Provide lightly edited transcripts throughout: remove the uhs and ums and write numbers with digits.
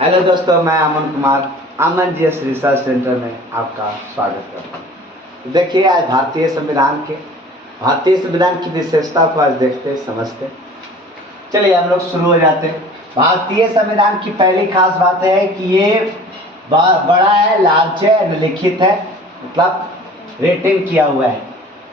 Hello दोस्तों, मैं अमन कुमार अमन GS research centre में आपका स्वागत करता हूँ। देखिए, आज भारतीय संविधान की विशेषता को आज देखते समझते। चलिए हम लोग शुरू हो जाते हैं। भारतीय संविधान की पहली खास बात है कि ये बड़ा है, लार्ज है, लिखित है, मतलब रेटिंग किया हुआ है।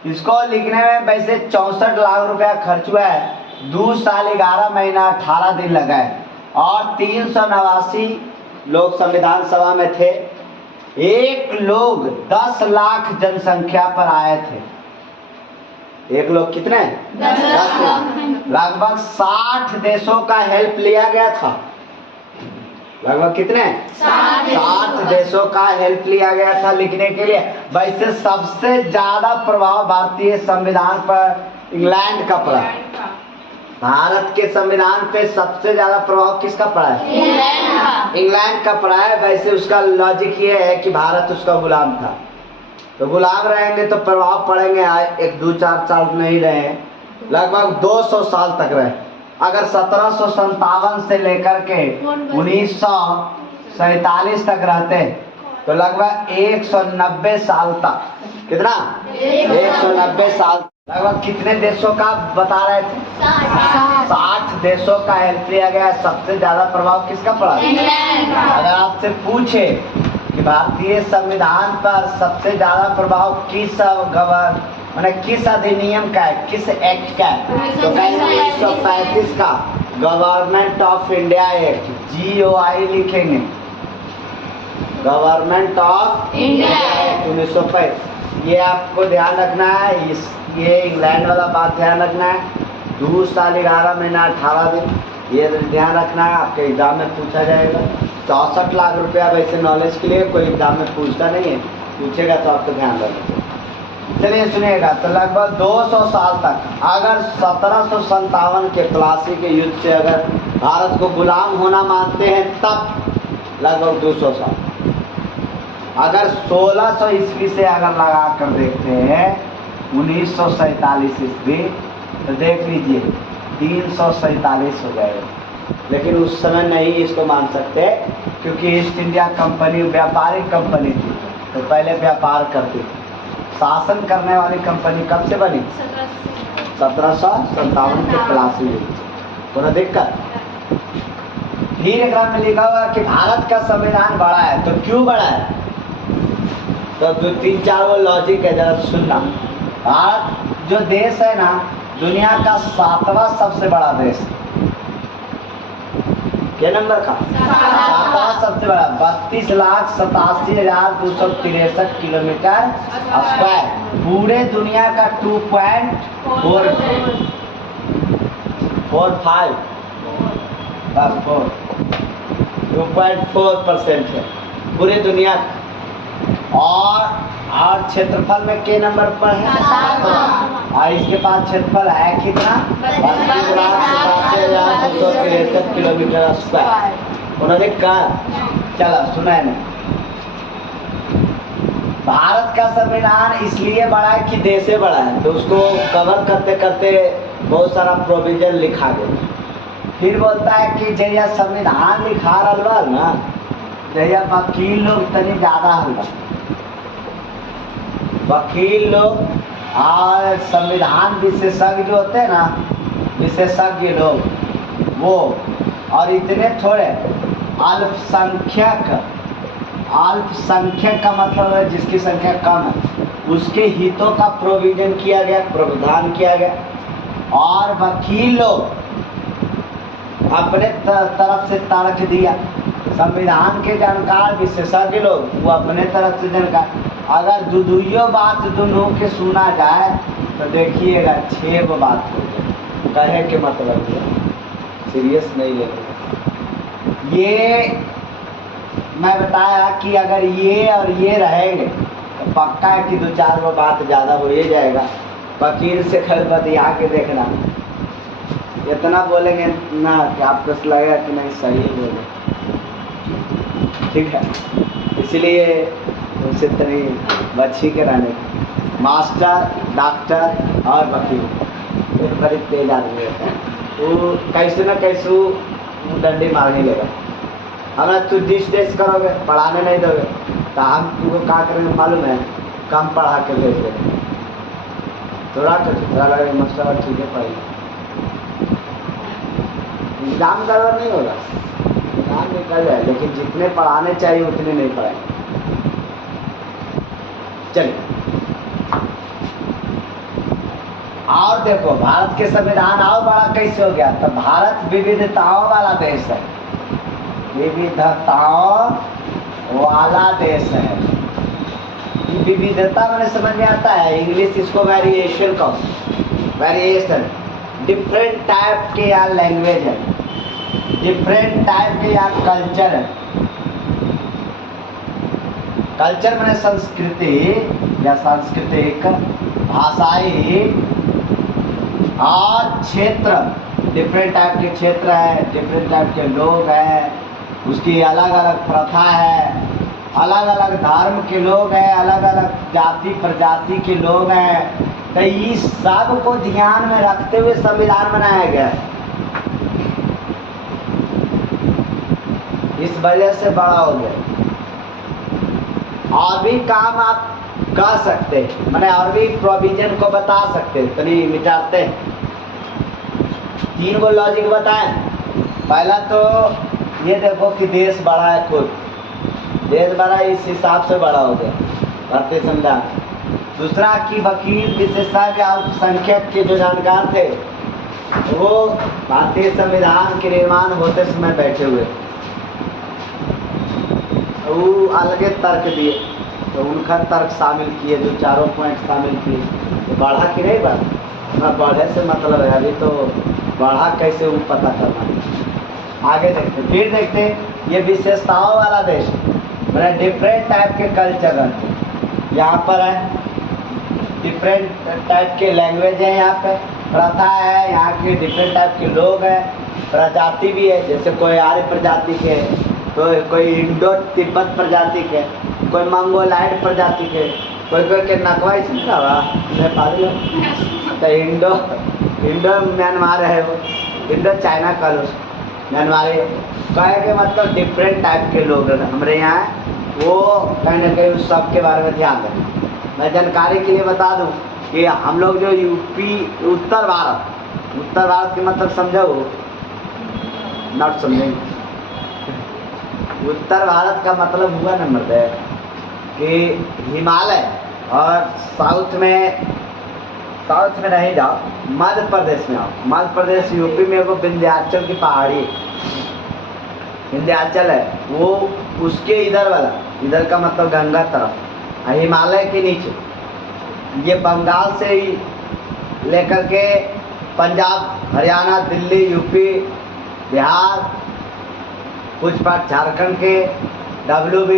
इसको लिखने में वैसे 64 लाख रुपया खर्च हुआ है। 2 साल 11 महीना 18 दिन लगा है और 389 लोग संविधान सभा में थे। एक लोग 10 लाख जनसंख्या पर आए थे। एक लोग कितने? 10 लाख। लगभग 60 देशों का हेल्प लिया गया था। लगभग कितने? 60 देशों का हेल्प लिया गया था लिखने के लिए। वैसे सबसे ज्यादा प्रभाव भारतीय संविधान पर इंग्लैंड का पड़ा। भारत के संविधान पे सबसे ज्यादा प्रभाव किसका पड़ा है? इंग्लैंड का पड़ा है। वैसे उसका लॉजिक ये है कि भारत उसका गुलाम था, तो गुलाम रहेंगे तो प्रभाव पड़ेंगे। 1-2-4 साल नहीं रहे, लगभग 200 साल तक रहे। अगर 1757 से लेकर के 1947 तक रहते तो लगभग 190 साल तक। कितना? 190 साल। लगभग कितने देशों का बता रहे थे? 60 देशों का हेल्प लिया गया। सबसे ज्यादा प्रभाव किसका पड़ा? अगर आपसे पूछे कि भारतीय संविधान पर सबसे ज्यादा प्रभाव किस किस अधिनियम का है, किस एक्ट का है, तो कहेंगे 1935 का government of India act, GOI लिखेंगे। Government of India act 1935। ये आपको ध्यान रखना है। ये इंग्लैंड वाला बात ध्यान रखना है। 2 साल 11 महीना 18 दिन, ये ध्यान रखना है। आपके एग्जाम में पूछा जाएगा। 64 लाख रुपया वैसे नॉलेज के लिए कोई एग्जाम में पूछता नहीं है, पूछेगा तो आपको ध्यान रखना चाहिए। चलिए सुनिएगा। तो लगभग 200 साल तक, अगर 1757 के प्लासी के युद्ध से अगर भारत को गुलाम होना मानते हैं तब लगभग 200 साल। अगर 1600 ईस्वी से अगर लगा कर देखते हैं 1947 ईस्वी, तो देख लीजिए 347 हो जाएगा। लेकिन उस समय नहीं इसको मान सकते, क्योंकि ईस्ट इंडिया कंपनी व्यापारिक कंपनी थी, तो पहले व्यापार करती थी। शासन करने वाली कंपनी कब से बनी? 1757 के प्लासी युद्ध। थोड़ा दिक्कत। फिर एक में लिखा हुआ कि भारत का संविधान बड़ा है। तो क्यों बड़ा है? तो 2-3-4 वो लॉजिक है, जरा सुनना। भारत जो देश है ना, दुनिया का 7वां सबसे बड़ा देश है। क्या नंबर का? 7वां सबसे बड़ा। 32,87,263 किलोमीटर स्क्वायर। पूरे दुनिया का 2.4% है पूरे दुनिया। और क्षेत्रफल में के नंबर पर है? 7वां। और इसके पास क्षेत्रफल है कितना? 32,87,263 किलोमीटर स्क्वायर। उन्होंने कहा, चला सुना है नहीं। भारत का संविधान इसलिए बड़ा है कि देश से बड़ा है, तो उसको कवर करते करते बहुत सारा प्रोविजन लिखा गया। फिर बोलता है कि जैया संविधान लिखा रहा ना, जैया वकील लोग तनी ज्यादा होगा। वकील लोग और संविधान विशेषज्ञ जो होते हैं ना, विशेषज्ञ लोग वो, और इतने थोड़े अल्पसंख्यक का मतलब है जिसकी संख्या कम है, उसके हितों का प्रोविजन किया गया, प्रावधान किया गया। और वकील लोग अपने तरफ से तर्क दिया। संविधान के जानकार विशेषज्ञ लोग वो अपने तरफ से जानकार। अगर दुइयों बात दोनों के सुना जाए तो देखिएगा 6 बात हो गई। कहे के मतलब सीरियस नहीं लेना। ये मैं बताया कि अगर ये और ये रहेंगे तो पक्का है कि 2-4 बात ज़्यादा हो ही जाएगा। वकील से खैर बतिया के देखना, इतना बोलेंगे ना कि आपको लगेगा कि नहीं सही बोले। ठीक है, इसलिए उनसे तनी बच्ची के रहने। मास्टर, डॉक्टर और वकील एक बड़े तेज आदमी होते हैं। वो कैसे न कैसे डंडी मारने लगा। हमें तू डिश डिश करोगे, पढ़ाने नहीं दोगे, तो हम तुमको क्या करेंगे मालूम है? कम पढ़ा के भेज देंगे। थोड़ा लगे मास्टर ठीक है पढ़ाई, एग्जाम गड़बड़ नहीं होगा, एग्जाम निकल जाए, लेकिन जितने पढ़ाने चाहिए उतने नहीं पढ़ाए। चलिए और देखो भारत के संविधान और बड़ा कैसे हो गया। तो भारत विविधताओं वाला देश है, विविधताओं वाला देश है। विविधता मैंने समझ में आता है, इंग्लिश इसको वेरिएशन कहो, वेरिएशन। डिफरेंट टाइप के यहाँ लैंग्वेज है, डिफरेंट टाइप के यहाँ कल्चर है। कल्चर मैंने संस्कृति या सांस्कृतिक, भाषाई और क्षेत्र, डिफरेंट टाइप के क्षेत्र है, डिफरेंट टाइप के लोग हैं, उसकी अलग अलग प्रथा है, अलग अलग धर्म के लोग हैं, अलग अलग जाति प्रजाति के लोग हैं। तो इस सब को ध्यान में रखते हुए संविधान बनाया गया है। इस वजह से बड़ा हो गया। और भी काम आप कर सकते, मैंने और भी प्रोविजन को बता सकते, तो नहीं मिटाते। 3 गो लॉजिक बताएं। पहला तो ये देखो कि देश बड़ा है, खुद देश बड़ा, इस हिसाब से बड़ा हो गया भारतीय संविधान। दूसरा कि वकील विशेषज्ञ अल्पसंख्यक के जो जानकार थे वो भारतीय संविधान के निर्माण होते समय बैठे हुए, वो अलगे तर्क दिए, तो उनका तर्क शामिल किए, जो चारों पॉइंट शामिल किए। तो बढ़ा कि नहीं बढ़ा, ना बढ़े से मतलब है, अभी तो बढ़ा कैसे वो पता करना है। आगे देखते, फिर देखते, ये विशेषताओं वाला देश, मतलब डिफरेंट टाइप के कल्चर है यहाँ पर है, डिफरेंट टाइप के लैंग्वेज है यहाँ पे, प्रथा है, यहाँ के डिफरेंट टाइप के लोग हैं, प्रजाति भी है, जैसे कोई आर्य प्रजाति के, तो कोई इंडो तिब्बत प्रजाति के, कोई मंगोलाइड प्रजाति के, कोई के नकवा इसमें नेपाली, तो इंडो म्यांमार है, वो इंडो चाइना का लो म्यांमारी, कहे के मतलब डिफरेंट टाइप के लोग हमारे यहाँ है। वो कहीं ना कहीं उस सब के बारे में ध्यान दें। मैं जानकारी के लिए बता दूं कि हम लोग जो यूपी उत्तर भारत के मतलब समझो, नॉट समझेंगे। उत्तर भारत का मतलब हुआ नंबर है कि हिमालय, और साउथ में नहीं जाओ, मध्य प्रदेश में आओ। मध्य प्रदेश यूपी में वो विंध्याचल की पहाड़ी, विंध्याचल है वो, उसके इधर वाला, इधर का मतलब गंगा तरफ, हिमालय के नीचे, ये बंगाल से ही लेकर के पंजाब, हरियाणा, दिल्ली, यूपी, बिहार, कुछ पार्ट झारखंड के, WB,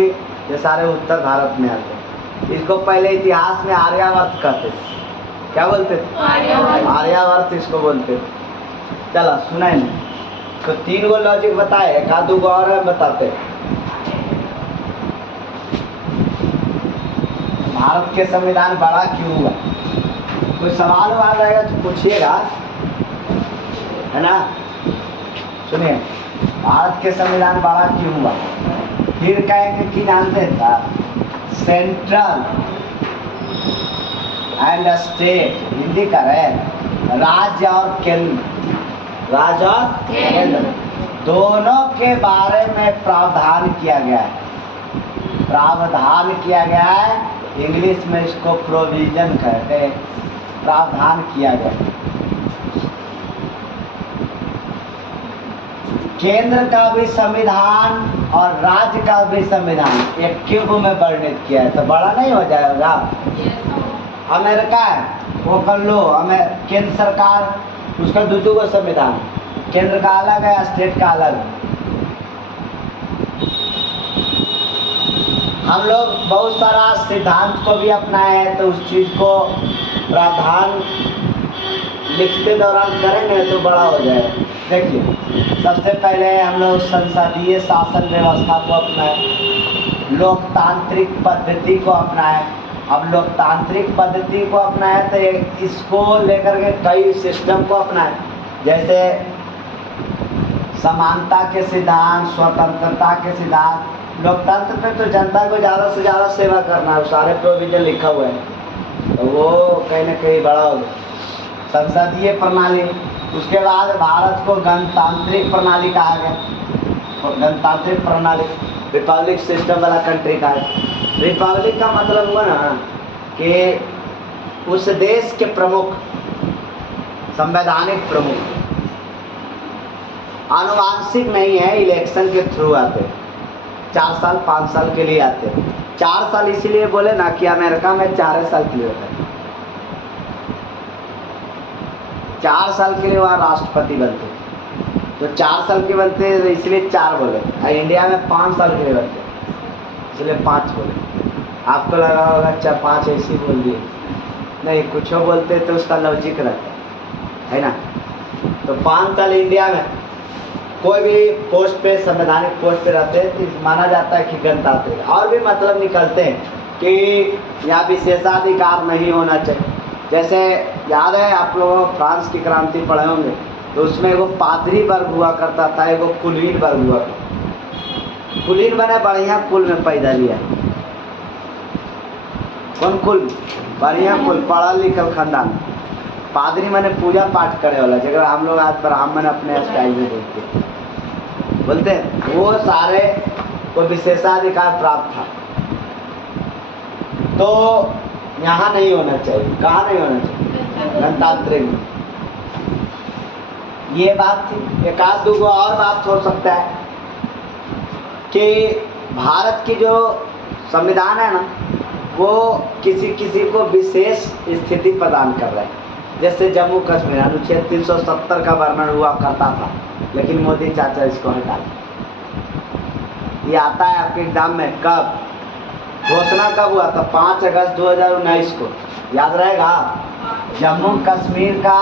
ये सारे उत्तर भारत में आते हैं। इसको पहले इतिहास में आर्यावर्त कहते थे। क्या बोलते थे? आर्यावर्त इसको बोलते थे। चलो सुनाए नहीं, तो 3 गो लॉजिक बताए, एक आध दो और बताते। भारत के संविधान बड़ा क्यों हुआ? कोई सवाल रहेगा तो पूछिएगा, है ना। सुनिए, भारत के संविधान बड़ा क्यों हुआ? फिर कहेंगे कि जानते था, सेंट्रल एंड स्टेट, हिंदी का है, राज्य और केंद्र, राज्य और केंद्र दोनों के बारे में प्रावधान किया गया है। प्रावधान किया गया है, इंग्लिश में इसको प्रोविजन कहते हैं। प्रावधान किया गया, केंद्र का भी संविधान और राज्य का भी संविधान एक क्यूब में वर्णित किया है, तो बड़ा नहीं हो जाएगा। अमेरिका है, वो कर लो, केंद्र सरकार, उसका 2 गो संविधान, केंद्र का अलग है, स्टेट का अलग है। हम लोग बहुत सारा सिद्धांत को भी अपनाए हैं, तो उस चीज को प्रावधान लिखते दौरान करेंगे तो बड़ा हो जाएगा। देखिए, सबसे पहले हम लोग संसदीय शासन व्यवस्था को अपनाए, लोकतांत्रिक पद्धति को अपनाए। अब लोकतांत्रिक पद्धति को अपनाए तो इसको लेकर के कई सिस्टम को अपनाए, जैसे समानता के सिद्धांत, स्वतंत्रता के सिद्धांत। लोकतंत्र पे तो जनता को ज़्यादा से ज़्यादा सेवा करना है, सारे प्रोविजन लिखा हुआ है, तो वो कहीं ना कहीं बड़ा हो गया। संसदीय प्रणाली, उसके बाद भारत को गणतांत्रिक प्रणाली कहा गया। गणतांत्रिक प्रणाली, रिपब्लिक सिस्टम वाला कंट्री का है। रिपब्लिक का मतलब हुआ ना कि उस देश के प्रमुख, संवैधानिक प्रमुख आनुवांशिक नहीं है, इलेक्शन के थ्रू आते, 4 साल 5 साल के लिए आते। 4 साल इसीलिए बोले ना कि अमेरिका में 4 साल के लिए होता है, 4 साल के लिए वहाँ राष्ट्रपति बनते, तो 4 साल के बनते इसलिए 4 बोले। और इंडिया में 5 साल के लिए बनते इसलिए 5 बोले। आपको लगा होगा 4-5 ऐसे ही बोल दिए, नहीं कुछ बोलते तो उसका लॉजिक रहता है ना। तो 5 साल इंडिया में कोई भी पोस्ट पे, संवैधानिक पोस्ट पे रहते हैं तो माना जाता है कि गणतांत्रिक। और भी मतलब निकलते हैं कि यहाँ विशेषाधिकार नहीं होना चाहिए। जैसे याद है आप लोगों को फ्रांस की क्रांति पढ़े होंगे, तो उसमें एगो पादरी वर्ग हुआ करता था, एगो कुलीन वर्ग हुआ करता। कुलीन बने बढ़िया कुल में पैदा लिया, कौन कुल? बढ़िया कुल, पढ़ा लिखल खानदान। पादरी मैंने पूजा पाठ करे वाला, जगह हम लोग आज ब्राह्मण अपने स्टाइल में बोलते हैं, वो सारे को विशेषाधिकार प्राप्त था। तो यहाँ नहीं होना चाहिए। कहाँ नहीं होना चाहिए? गणतांत्रिक में। ये बात थी। एक आध दो और बात हो सकता है कि भारत की जो संविधान है ना, वो किसी किसी को विशेष स्थिति प्रदान कर रहा है। जैसे जम्मू कश्मीर अनुच्छेद 370 का वर्णन हुआ करता था, लेकिन मोदी चाचा इसको हटा दिया। ये आता है आपके एग्जाम में। कब घोषणा कब हुआ था? 5 अगस्त 2019 को, याद रहेगा। जम्मू कश्मीर का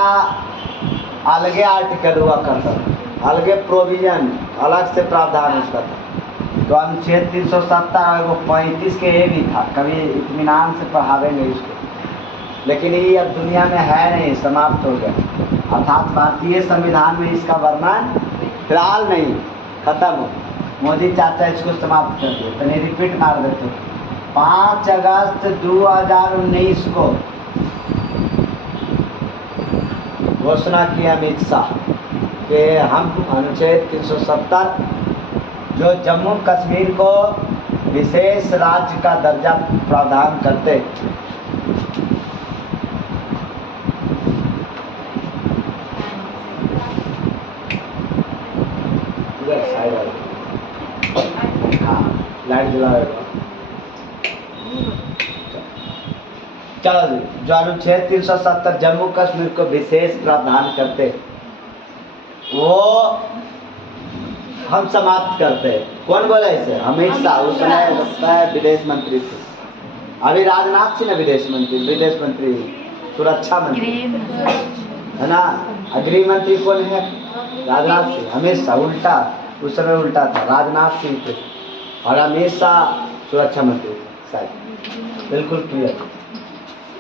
अलगे आर्टिकल हुआ करता था, अलगे प्रोविजन, अलग से प्रावधान उसका था। तो अनुच्छेद 370 वो 35 के ये भी था, कभी इत्मीनान से पढ़ावेंगे इसको, लेकिन ये अब दुनिया में है नहीं, समाप्त हो गया। अर्थात भारतीय संविधान में इसका वर्णन फिलहाल नहीं, खत्म हो। मोदी चाचा इसको समाप्त कर दिए। तो रिपीट मार देते। 5 अगस्त 2019 को घोषणा किया अमित शाह कि हम अनुच्छेद 370 जो जम्मू कश्मीर को विशेष राज्य का दर्जा प्रदान करते, लाइट जलाएगा। चलो जी, जो अनुच्छेद 370 जम्मू कश्मीर को विशेष प्रावधान करते, वो हम समाप्त करते। कौन बोला इसे? अमित शाह। उस समय लगता है विदेश मंत्री थे। अभी राजनाथ सिंह विदेश मंत्री, सुरक्षा मंत्री है ना। गृह मंत्री कौन है? राजनाथ सिंह। अमित शाह उल्टा, उस समय उल्टा था, राजनाथ सिंह थे और अमित शाह सुरक्षा मंत्री शायद, बिल्कुल क्लियर।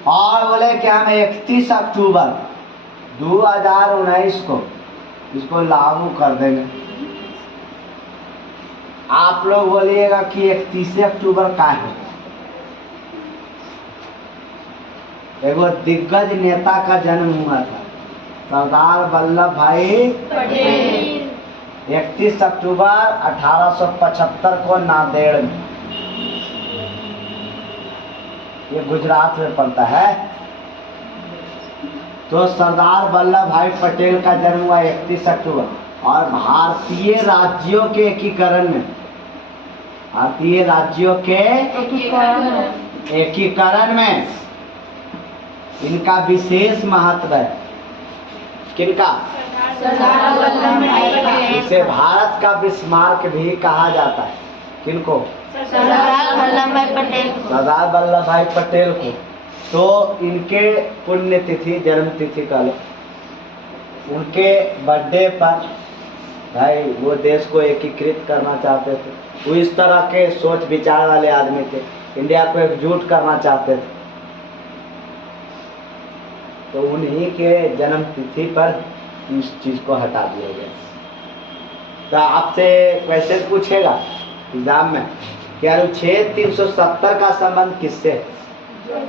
और बोले कि हम 31 अक्टूबर 2019 को इसको लागू कर देंगे। आप लोग बोलिएगा कि 31 अक्टूबर का है? एगो दिग्गज नेता का जन्म हुआ था, सरदार वल्लभ भाई पटेल। 31 अक्टूबर 1875 को नांदेड़ में, ये गुजरात में पड़ता है। तो सरदार वल्लभ भाई पटेल का जन्म हुआ 31 अक्टूबर। और भारतीय राज्यों के एकीकरण में, भारतीय राज्यों के एकीकरण में इनका विशेष महत्व है। किनका? इसे भारत का बिस्मार्क भी कहा जाता है। किनको? सरदार वल्लभ भाई पटेल को। तो इनके पुण्यतिथि, जन्म तिथि का लो, उनके बर्थडे पर भाई वो देश को एकीकृत करना चाहते थे। वो इस तरह के सोच विचार वाले आदमी थे, इंडिया को एकजुट करना चाहते थे। तो उन्हीं के जन्म तिथि पर इस चीज को हटा दिया गया। तो आपसे क्वेश्चन पूछेगा एग्जाम में कि अनुच्छेद 370 का संबंध किससे है?